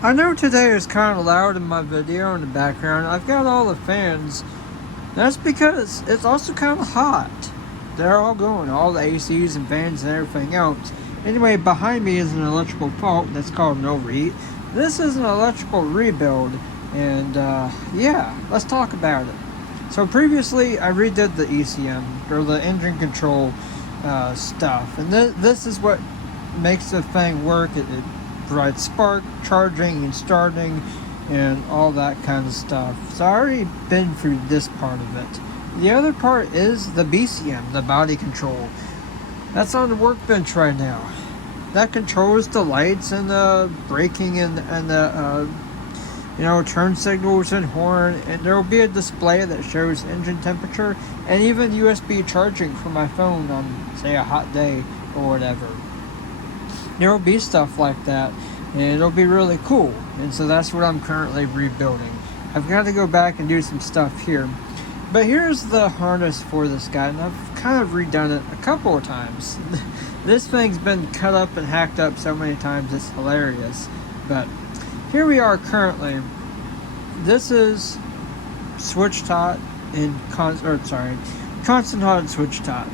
I know today is kind of loud in my video in the background. I've got all the fans. That's because it's also kind of hot. They're all going, all the ACs and fans and everything else. Anyway, behind me is an electrical fault that's called an overheat. This is an electrical rebuild, and yeah, let's talk about it. So previously, I redid the ECM, or the engine control stuff, and this is what makes the thing work. It provides spark, charging, and starting, and all that kind of stuff. So I already been through this part of it. The other part is the BCM, the body control. That's on the workbench right now. That controls the lights and the braking and the turn signals and horn, and there will be a display that shows engine temperature and even USB charging for my phone on, say, a hot day or whatever. There will be stuff like that, and it'll be really cool. And so that's what I'm currently rebuilding. I've got to go back and do some stuff here. But here's the harness for this guy, and I've kind of redone it a couple of times. This thing's been cut up and hacked up so many times, it's hilarious. But here we are currently. This is switch tot and constant hot and switch tot.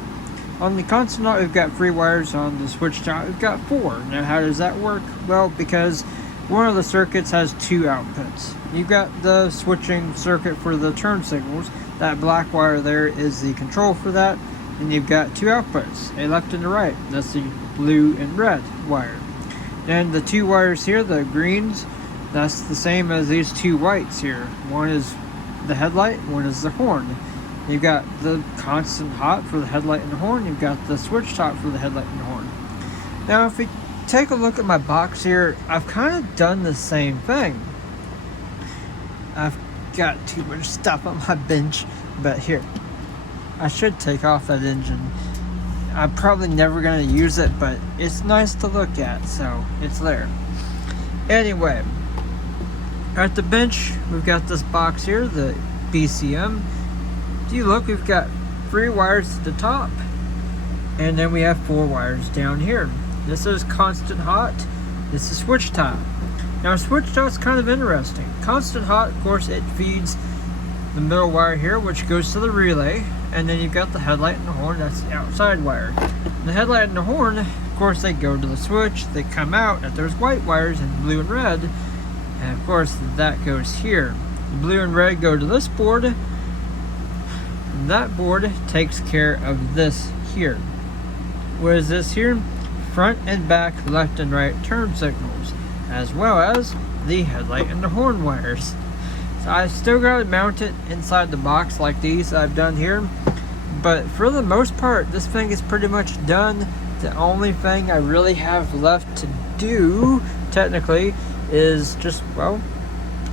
On the constant hot, we've got 3 wires. On the switch tot, we've got 4. Now, how does that work? Well, because one of the circuits has 2 outputs. You've got the switching circuit for the turn signals. That black wire there is the control for that. And you've got 2 outputs, a left and a right. That's the blue and red wire. And the 2 wires here, the greens, that's the same as these 2 whites here. One is the headlight, one is the horn. You've got the constant hot for the headlight and the horn. You've got the switch top for the headlight and the horn. Now, if we take a look at my box here, I've kind of done the same thing. I've got too much stuff on my bench, but here, I should take off that engine. I'm probably never going to use it, but it's nice to look at, so it's there. Anyway, at the bench, we've got this box here, the BCM. If you look, we've got 3 wires at the top, and then we have 4 wires down here. This is constant hot. This is switch top. Now, switch top's kind of interesting. Constant hot, of course, it feeds the middle wire here, which goes to the relay, and then you've got the headlight and the horn. That's the outside wire. The headlight and the horn, of course, they go to the switch. They come out, and there's white wires in blue and red, and of course that goes here. The blue and red go to this board, and that board takes care of this here. What is this here? Front and back, left and right turn signals, as well as the headlight and the horn wires. So I still got to mount it inside the box like these I've done here, but for the most part, this thing is pretty much done. The only thing I really have left to do, technically, is just, well,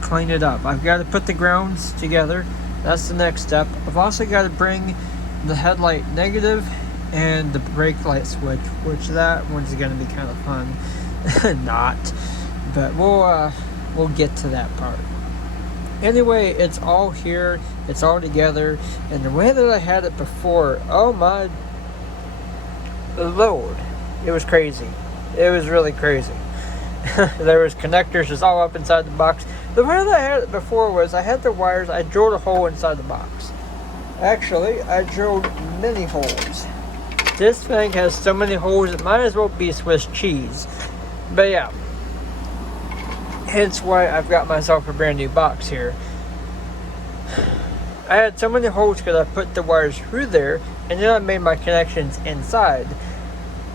clean it up. I've got to put the grounds together. That's the next step. I've also got to bring the headlight negative and the brake light switch, which that one's going to be kind of fun. Not, but we'll get to that part. Anyway, it's all here, it's all together, and the way that I had it before, oh my Lord, it was crazy. It was really crazy. There was connectors just all up inside the box. The way that I had it before was I had the wires, I drilled a hole inside the box. Actually, I drilled many holes. This thing has so many holes, it might as well be Swiss cheese. But yeah. Hence why I've got myself a brand new box here. I had so many holes because I put the wires through there, and then I made my connections inside.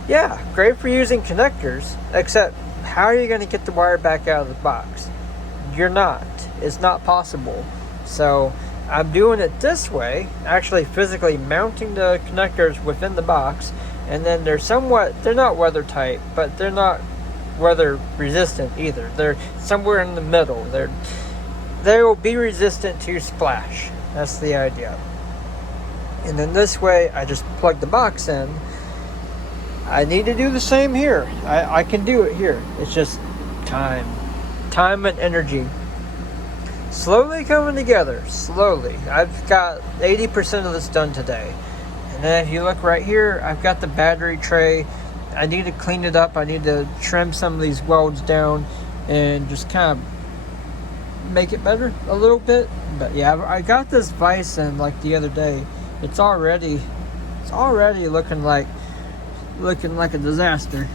Yeah, great for using connectors, except how are you going to get the wire back out of the box? You're not. It's not possible. So I'm doing it this way, actually physically mounting the connectors within the box, and then they're not weather tight, but they're not weather resistant either. They're somewhere in the middle. They will be resistant to splash. That's the idea. And then this way, I just plug the box in. I need to do the same here. I can do it here. It's just time and energy. Slowly coming together. Slowly. I've got 80% of this done today. And then if you look right here, I've got the battery tray. I need to clean it up. I need to trim some of these welds down. and just kind of make it better a little bit. But yeah, I got this vise in like the other day. It's already looking like a disaster.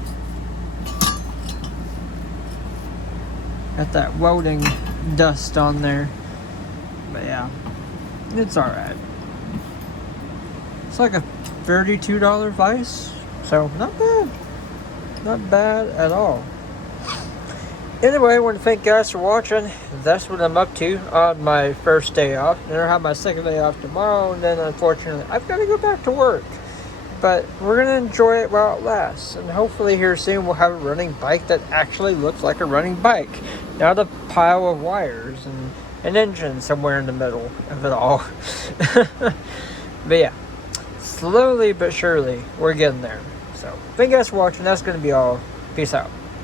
Got that welding dust on there. But yeah, it's alright. It's like a $32 vise, so not bad. Not bad at all. Anyway, I want to thank you guys for watching. That's what I'm up to on my first day off. And I'll have my second day off tomorrow, and then unfortunately I've got to go back to work. But we're going to enjoy it while it lasts. And hopefully here soon we'll have a running bike that actually looks like a running bike. Not a pile of wires and an engine somewhere in the middle of it all. But yeah, slowly but surely we're getting there. So thank you guys for watching. That's going to be all. Peace out.